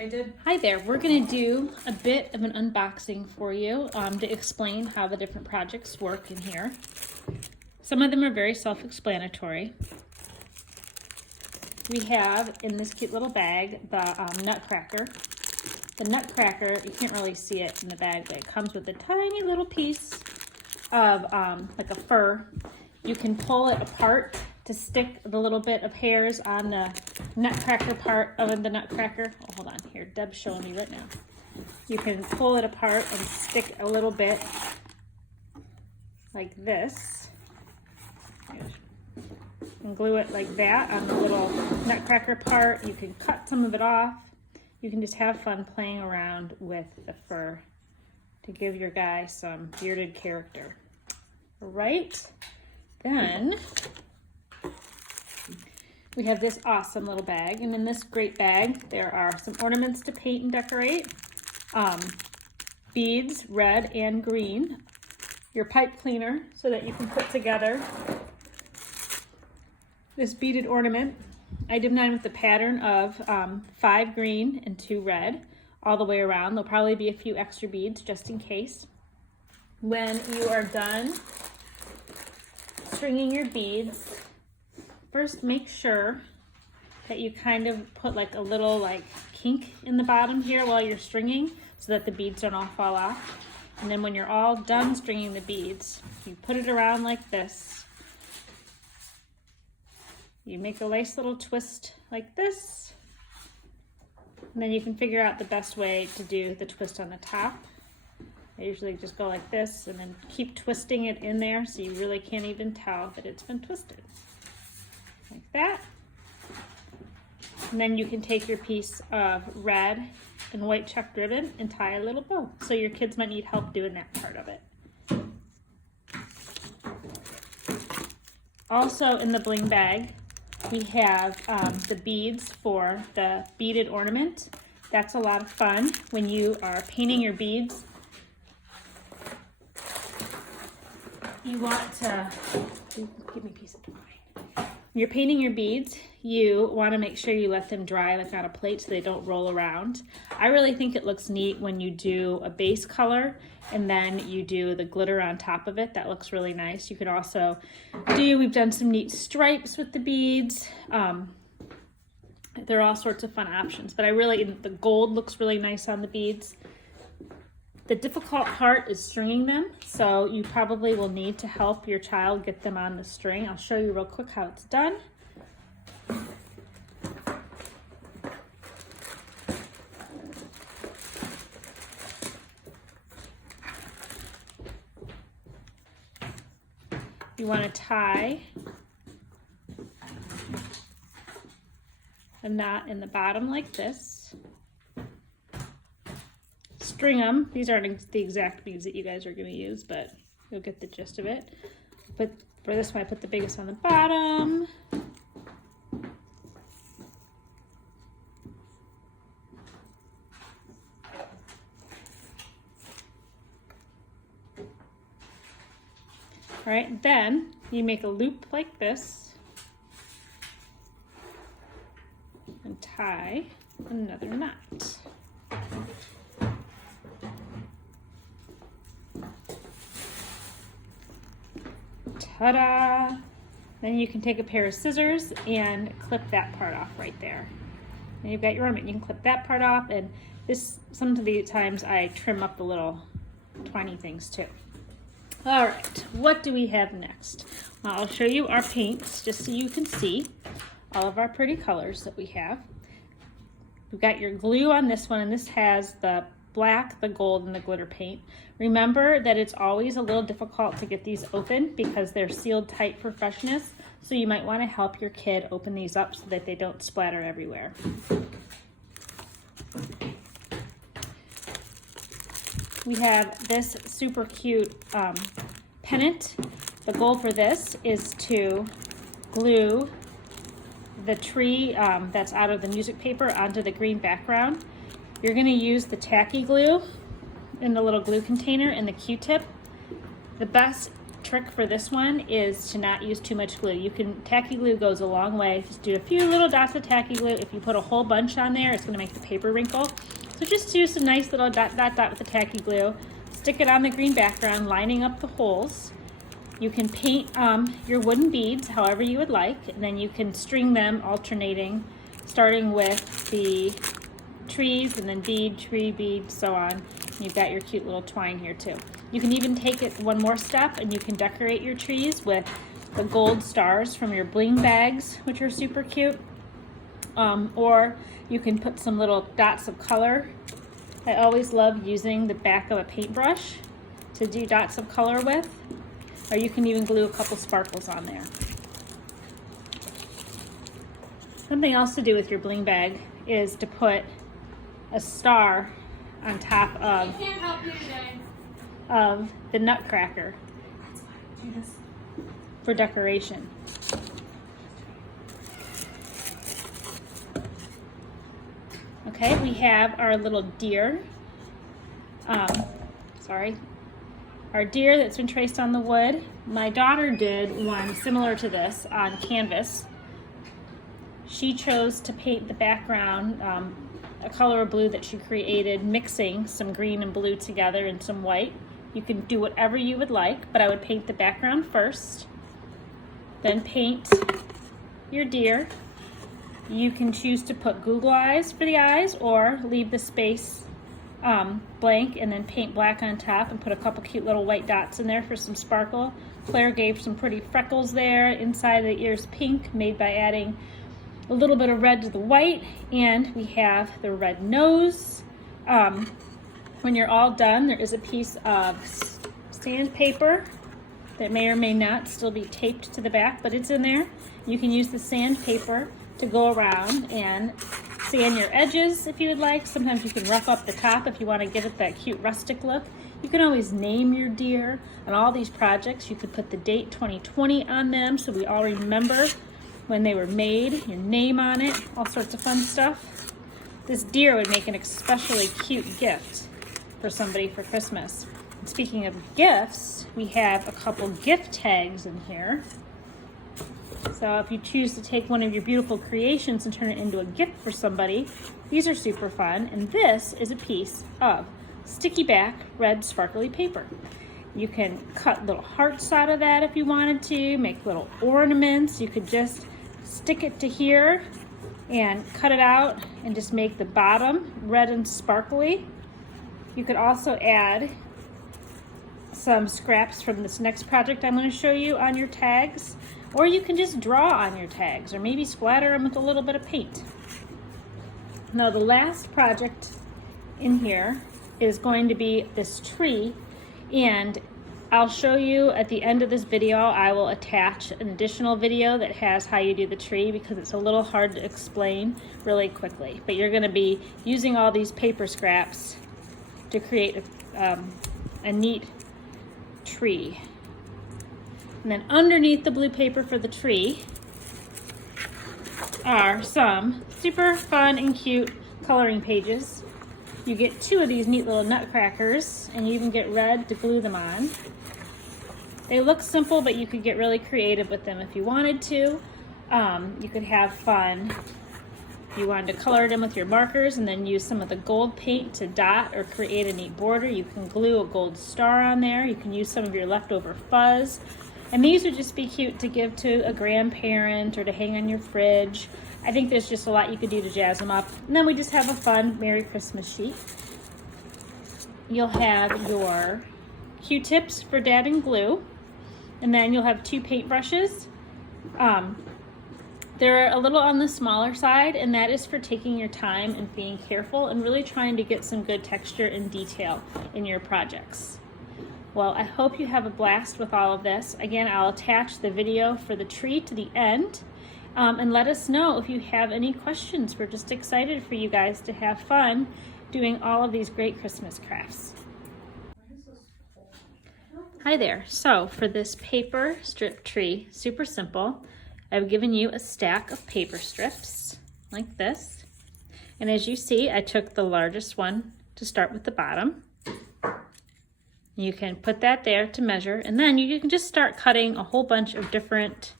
I did. Hi there, we're going to do a bit of an unboxing for you to explain how the different projects work in here. Some of them are very self-explanatory. We have in this cute little bag the Nutcracker. The Nutcracker, you can't really see it in the bag, but it comes with a tiny little piece of like a fur. You can pull it apart to stick the little bit of hairs on the Nutcracker part of the Nutcracker. Oh, hold on here, Deb's showing me right now. You can pull it apart and stick a little bit like this. And glue it like that on the little Nutcracker part. You can cut some of it off. You can just have fun playing around with the fur to give your guy some bearded character. All right, then we have this awesome little bag, and in this great bag there are some ornaments to paint and decorate, beads, red and green, your pipe cleaner so that you can put together this beaded ornament. I did mine with the pattern of 5 green and 2 red all the way around. There'll probably be a few extra beads just in case. When you are done stringing your beads, first make sure that you kind of put like a little like kink in the bottom here while you're stringing so that the beads don't all fall off. And then when you're all done stringing the beads, you put it around like this. You make a nice little twist like this. And then you can figure out the best way to do the twist on the top. I usually just go like this and then keep twisting it in there so you really can't even tell that it's been twisted. Like that. And then you can take your piece of red and white checked ribbon and tie a little bow. So your kids might need help doing that part of it. Also in the bling bag, we have the beads for the beaded ornament. That's a lot of fun when you are painting your beads. You want to, give me a piece of twine. When you're painting your beads, you want to make sure you let them dry like on a plate so they don't roll around. I really think it looks neat when you do a base color and then you do the glitter on top of it. That looks really nice. You could also we've done some neat stripes with the beads. There are all sorts of fun options, but the gold looks really nice on the beads. The difficult part is stringing them, so you probably will need to help your child get them on the string. I'll show you real quick how it's done. You want to tie a knot in the bottom like this. String them. These aren't the exact beads that you guys are going to use, but you'll get the gist of it. But for this one, I put the biggest on the bottom. All right, then you make a loop like this and tie another knot. Ta-da! Then you can take a pair of scissors and clip that part off right there. And you've got your ornament. You can clip that part off, and some of the times I trim up the little twiny things too. All right, what do we have next? Well, I'll show you our paints just so you can see all of our pretty colors that we have. We've got your glue on this one, and this has the black, the gold, and the glitter paint. Remember that it's always a little difficult to get these open because they're sealed tight for freshness, so you might want to help your kid open these up so that they don't splatter everywhere. We have this super cute pennant. The goal for this is to glue the tree that's out of the music paper onto the green background. You're going to use the tacky glue in the little glue container and the Q-tip. The best trick for this one is to not use too much glue. Tacky glue goes a long way. Just do a few little dots of tacky glue. If you put a whole bunch on there, it's gonna make the paper wrinkle. So just do some nice little dot, dot, dot with the tacky glue. Stick it on the green background, lining up the holes. You can paint your wooden beads however you would like, and then you can string them alternating, starting with the trees and then bead, tree, bead, so on. And you've got your cute little twine here too. You can even take it one more step and you can decorate your trees with the gold stars from your bling bags, which are super cute. Or you can put some little dots of color. I always love using the back of a paintbrush to do dots of color with. Or you can even glue a couple sparkles on there. Something else to do with your bling bag is to put a star on top of the nutcracker for decoration. Okay, we have our little deer. Our deer that's been traced on the wood. My daughter did one similar to this on canvas. She chose to paint the background a color of blue that she created, mixing some green and blue together and some white. You can do whatever you would like, but I would paint the background first, then paint your deer. You can choose to put Google eyes for the eyes or leave the space blank and then paint black on top and put a couple cute little white dots in there for some sparkle. Claire gave some pretty freckles there. Inside the ears pink, made by adding a little bit of red to the white, and we have the red nose. When you're all done, there is a piece of sandpaper that may or may not still be taped to the back, but it's in there. You can use the sandpaper to go around and sand your edges if you would like. Sometimes you can rough up the top if you want to give it that cute rustic look. You can always name your deer. On all these projects, you could put the date 2020 on them so we all remember when they were made, your name on it, all sorts of fun stuff. This deer would make an especially cute gift for somebody for Christmas. And speaking of gifts, we have a couple gift tags in here. So if you choose to take one of your beautiful creations and turn it into a gift for somebody, these are super fun. And this is a piece of sticky back red sparkly paper. You can cut little hearts out of that if you wanted to, make little ornaments. You could just stick it to here and cut it out and just make the bottom red and sparkly. You could also add some scraps from this next project I'm going to show you on your tags. Or you can just draw on your tags or maybe splatter them with a little bit of paint. Now the last project in here is going to be this tree, and I'll show you at the end of this video. I will attach an additional video that has how you do the tree because it's a little hard to explain really quickly. But you're going to be using all these paper scraps to create a neat tree. And then underneath the blue paper for the tree are some super fun and cute coloring pages. You get 2 of these neat little nutcrackers, and you even get red to glue them on. They look simple, but you could get really creative with them if you wanted to. You could have fun. If you wanted to color it in with your markers and then use some of the gold paint to dot or create a neat border, you can glue a gold star on there. You can use some of your leftover fuzz. And these would just be cute to give to a grandparent or to hang on your fridge. I think there's just a lot you could do to jazz them up. And then we just have a fun Merry Christmas sheet. You'll have your Q-tips for dabbing glue. And then you'll have 2 paintbrushes. They're a little on the smaller side, and that is for taking your time and being careful and really trying to get some good texture and detail in your projects. Well, I hope you have a blast with all of this. Again, I'll attach the video for the tree to the end. And let us know if you have any questions. We're just excited for you guys to have fun doing all of these great Christmas crafts. Hi there. So for this paper strip tree, super simple, I've given you a stack of paper strips like this. And as you see, I took the largest one to start with the bottom. You can put that there to measure, and then you can just start cutting a whole bunch of different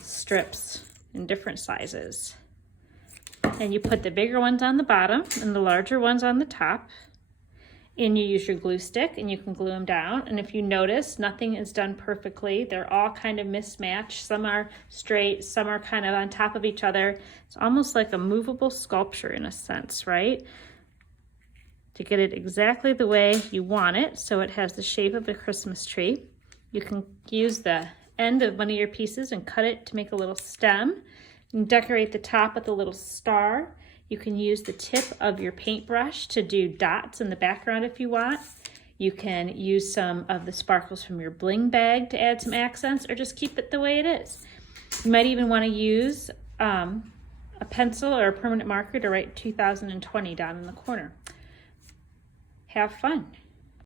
strips in different sizes. And you put the bigger ones on the bottom and the larger ones on the top. And you use your glue stick and you can glue them down. And if you notice, nothing is done perfectly. They're all kind of mismatched. Some are straight, some are kind of on top of each other. It's almost like a movable sculpture in a sense, right? To get it exactly the way you want it, so it has the shape of a Christmas tree. You can use the end of one of your pieces and cut it to make a little stem. You can decorate the top with a little star. You can use the tip of your paintbrush to do dots in the background if you want. You can use some of the sparkles from your bling bag to add some accents, or just keep it the way it is. You might even want to use a pencil or a permanent marker to write 2020 down in the corner. Have fun.